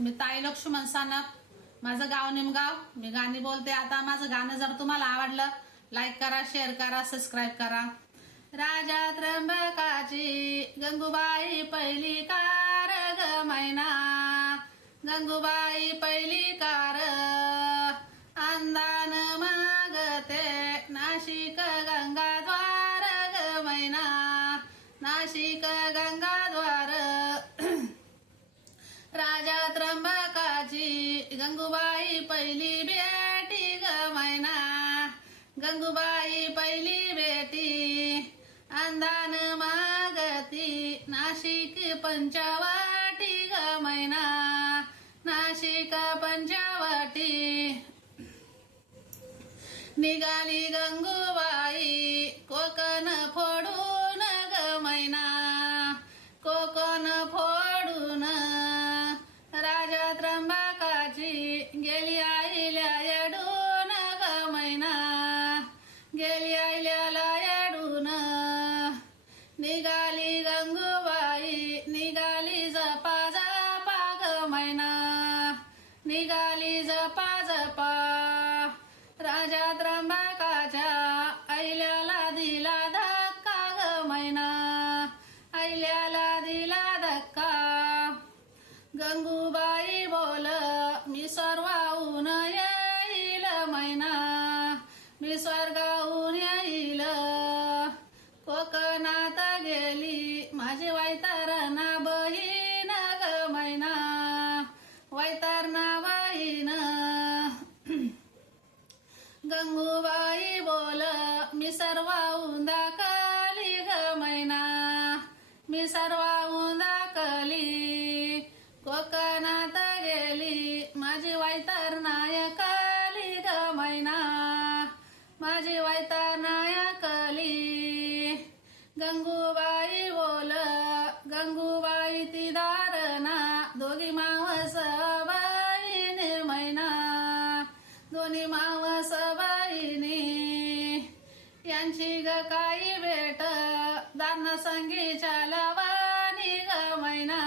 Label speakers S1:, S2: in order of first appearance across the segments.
S1: मी ताई लक्ष्मण सानप माझं गाव निमगाव. मी गाणी बोलते आता. माझं गाणं जर तुम्हाला आवडलं लाईक करा शेअर करा सबस्क्राईब करा. राजा त्र्यंबकाची गंगूबाई पहिली कार ग मैना. गंगूबाई पहिली गंगूबाई पहिली बेटी ग मैना. गंगूबाई पहिली बेटी. अंदान मागती नाशिक पंचावटी ग मैना. नाशिक पंचावटी. निघाली गंगूबाई कोकण फोडून ग मैना. कोकण फोड गेली आईल्याला निघाली गंगूबाई निघाली जपा जपा ग मैना. निघाली जपा जपा राजा त्र्यंबकाच्या ऐल्याला दिला धक्का ग मैना. ऐल्याला दिला धक्का. गंगूबाई बोल मी स्वर्गाहून येईल मैना. मी स्वर्गाहून गंगूबाई बोल मी सर्वा उंदा कली ग मैना. मी सर्वावंदा कली कोकणात गेली. माझी वैतरणाय कली ग मैना. माझी वैतरणाय कली गंगू दोन्ही यांची ग काही भेट. दारणा सांगीच्या लावणी ग मैना.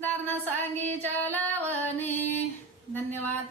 S1: दारणा सांगीच्या लावणी धन्यवाद.